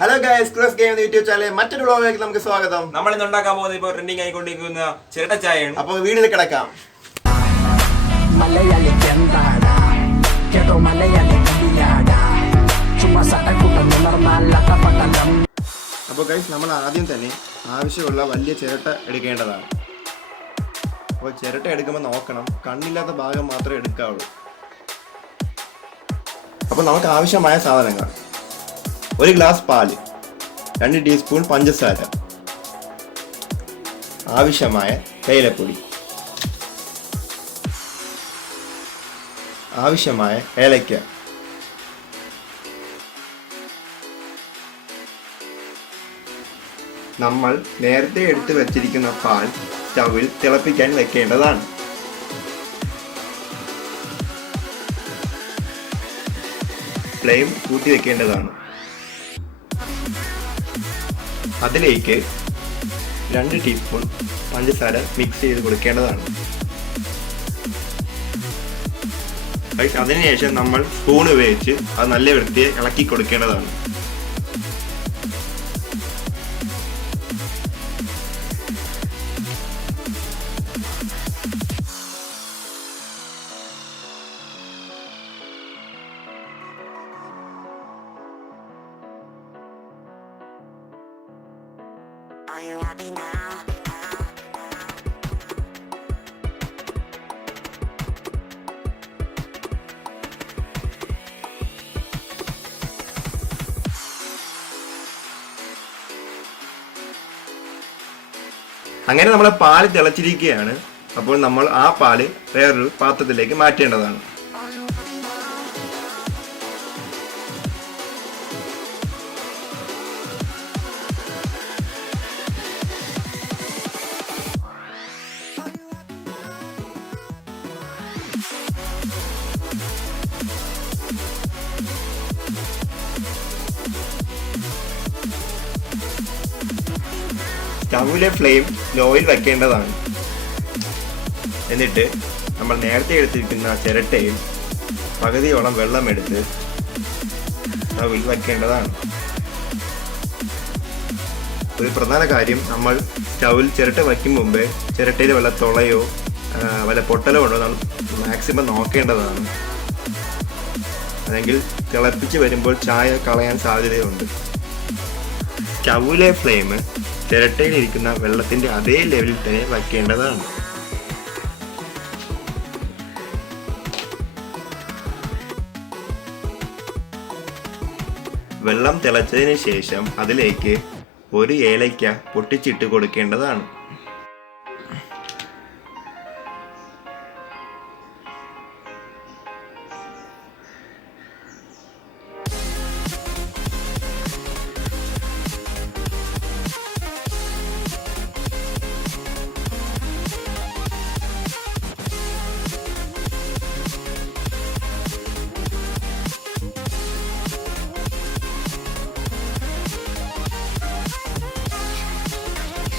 Hello guys, cross game YouTube ചാനലിലെ മറ്റൊരു വ്ലോഗിലേക്ക് നമുക്ക് സ്വാഗതം. നമ്മൾ ഇന്ന് ഉണ്ടാക്കാൻ പോകുന്നത് ഇപ്പോൾ ട്രെൻഡിങ് ആയിക്കൊണ്ടിരിക്കുന്ന ചിരട്ട ചായയാണ്. അപ്പോൾ വീഡിയോയിൽ കിടക്കാം. അപ്പോൾ ഗൈസ്, നമ്മൾ ആദ്യം തന്നെ ആവശ്യമുള്ള വലിയ ചിരട്ട എടുക്കേണ്ടതാണ്. അപ്പോൾ ചിരട്ട എടുക്കുമ്പോൾ നോക്കണം, കണ്ണില്ലാത്ത ഭാഗം മാത്രമേ എടുക്കാവുള്ളൂ. അപ്പോൾ നമുക്ക് ആവശ്യമായ സാധനങ്ങൾ: 1 ഗ്ലാസ് പാല്, 2 ടീസ്പൂൺ പഞ്ചസാര, ആവശ്യമായ തേയിലപ്പൊടി, ആവശ്യമായ ഏലക്ക, നമ്മൾ നേരത്തെ എടുത്തു വച്ചിരിക്കുന്ന പാൽ സ്റ്റൗവിൽ തിളപ്പിക്കാൻ വെക്കേണ്ടതാണ്. ഫ്ലെയിം കൂട്ടി വെക്കേണ്ടതാണ്. അതിലേക്ക് 2 ടീസ്പൂൺ പഞ്ചസാര മിക്സ് ചെയ്ത് കൊടുക്കേണ്ടതാണ്. അതിനുശേഷം നമ്മൾ സ്പൂൺ ഉപയോഗിച്ച് അത് നല്ല വൃത്തിയെ ഇളക്കി കൊടുക്കേണ്ടതാണ്. Are you happy now? അങ്ങനെ നമ്മുടെ പാല് തിളച്ചിരിക്കുകയാണ്. അപ്പോൾ നമ്മൾ ആ പാല് വേറൊരു പാത്രത്തിലേക്ക് മാറ്റേണ്ടതാണ്. സ്റ്റൗവിലെ ഫ്ലെയിം ലോയിൽ വെക്കേണ്ടതാണ്. എന്നിട്ട് നമ്മൾ നേരത്തെ എടുത്തിരിക്കുന്ന ചിരട്ടയിൽ പകുതിയോളം വെള്ളമെടുത്ത് സ്റ്റൗവിൽ വെക്കേണ്ടതാണ്. ഒരു പ്രധാന കാര്യം, നമ്മൾ സ്റ്റൗവിൽ ചിരട്ട വയ്ക്കും മുമ്പേ ചിരട്ടയിൽ വല്ല തുളയോ വല്ല പൊട്ടലോ ഉണ്ടോ നമ്മൾ മാക്സിമം നോക്കേണ്ടതാണ്. അല്ലെങ്കിൽ തിളപ്പിച്ച് വരുമ്പോൾ ചായ കളയാൻ സാധ്യതയുണ്ട്. സ്റ്റൗവിലെ ഫ്ലെയിം ചിരട്ടയിലിരിക്കുന്ന വെള്ളത്തിൻ്റെ അതേ ലെവലിൽ തന്നെ വയ്ക്കേണ്ടതാണ്. വെള്ളം തിളച്ചതിന് ശേഷം അതിലേക്ക് 1 ഏലയ്ക്ക പൊട്ടിച്ചിട്ട് കൊടുക്കേണ്ടതാണ്.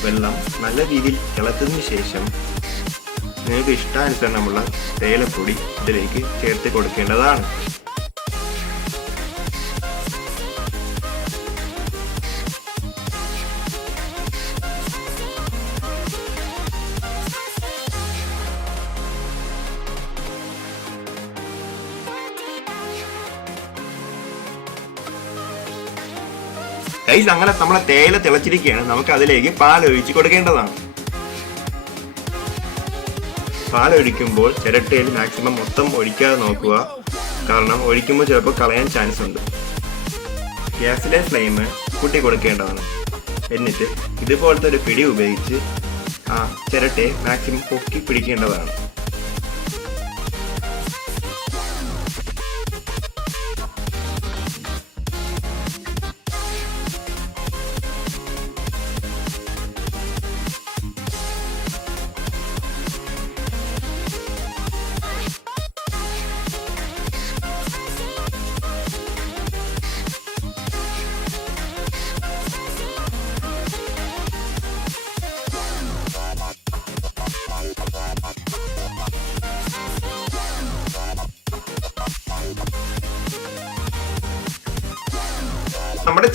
വെള്ളം നല്ല രീതിയിൽ തിളച്ചതിന് ശേഷം നിങ്ങൾക്ക് ഇഷ്ടാനുസരണമുള്ള തേയിലപ്പൊടി ഇതിലേക്ക് ചേർത്ത് കൊടുക്കേണ്ടതാണ്. ഗൈസ്, അങ്ങനെ നമ്മളെ തേയില തിളച്ചിരിക്കുകയാണ്. നമുക്ക് അതിലേക്ക് പാൽ ഒഴിച്ച് കൊടുക്കേണ്ടതാണ്. പാൽ ഒഴിക്കുമ്പോൾ ചിരട്ടയിൽ മാക്സിമം മൊത്തം ഒഴിക്കാതെ നോക്കുക, കാരണം ഒഴിക്കുമ്പോൾ ചിലപ്പോൾ കളയാൻ ചാൻസ് ഉണ്ട്. ഗ്യാസിലെ ഫ്ലെയിം കൂട്ടി കൊടുക്കേണ്ടതാണ്. എന്നിട്ട് ഇതുപോലത്തെ ഒരു പിടി ഉപയോഗിച്ച് ആ ചിരട്ടയെ മാക്സിമം പൊക്കി പിടിക്കേണ്ടതാണ്.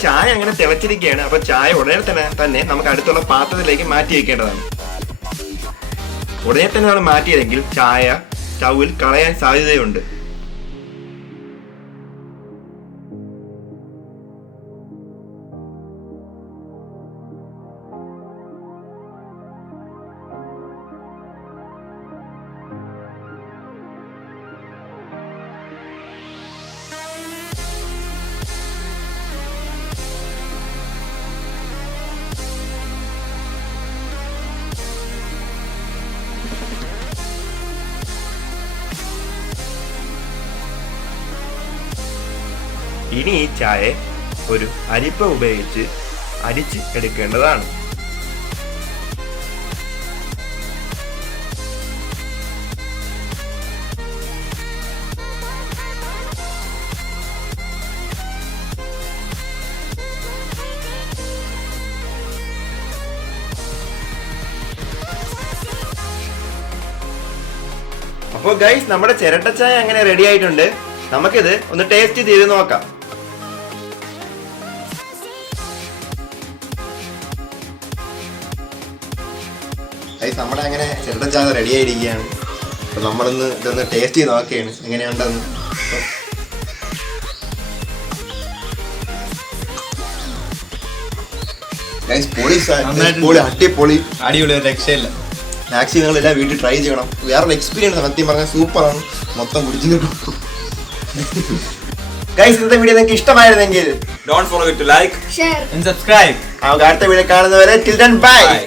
ചായ അങ്ങനെ തിളച്ചിരിക്കുകയാണ്. അപ്പൊ ചായ ഉടനെ തന്നെ നമുക്ക് അടുത്തുള്ള പാത്രത്തിലേക്ക് മാറ്റി വെക്കേണ്ടതാണ്. ഉടനെ തന്നെ നമ്മൾ മാറ്റിയതെങ്കിൽ ചായ സ്റ്റൗവിൽ കളയാൻ സാധ്യതയുണ്ട്. ഇനി ഈ ചായ ഒരു അരിപ്പ ഉപയോഗിച്ച് അരിച്ച് എടുക്കേണ്ടതാണ്. അപ്പോൾ ഗൈസ്, നമ്മുടെ ചിരട്ടച്ചായ അങ്ങനെ റെഡി ആയിട്ടുണ്ട്. നമുക്കിത് ഒന്ന് ടേസ്റ്റ് ചെയ്ത് നോക്കാം. ഗൈസ്, നമ്മുടെ അങ്ങനെ ചിരട്ടച്ചായ റെഡി ആയിരിക്കുകയാണ്. അപ്പൊ നമ്മളൊന്ന് ഇതൊന്ന് ടേസ്റ്റ് ചെയ്ത് നോക്കുകയാണ് എങ്ങനെയുണ്ടെന്ന്. ഗൈസ്, പൊളി, അടിപൊളി, അടിപൊളി, രക്ഷയില്ല. മാക്സിമം നിങ്ങളെല്ലാം വീട്ടിൽ ട്രൈ ചെയ്യണം. വേറൊരു എക്സ്പീരിയൻസ് സത്യം പറഞ്ഞാൽ സൂപ്പറാണ്. മൊത്തം കുടിച്ചു കിട്ടും. ഗൈസ്, ഇന്നത്തെ വീഡിയോ നിങ്ങൾക്ക് ഇഷ്ടമായിരുന്നെങ്കിൽ Don't forget to like, Share. And subscribe. അടുത്ത വീഡിയോ കാണുന്നവരെ till then bye.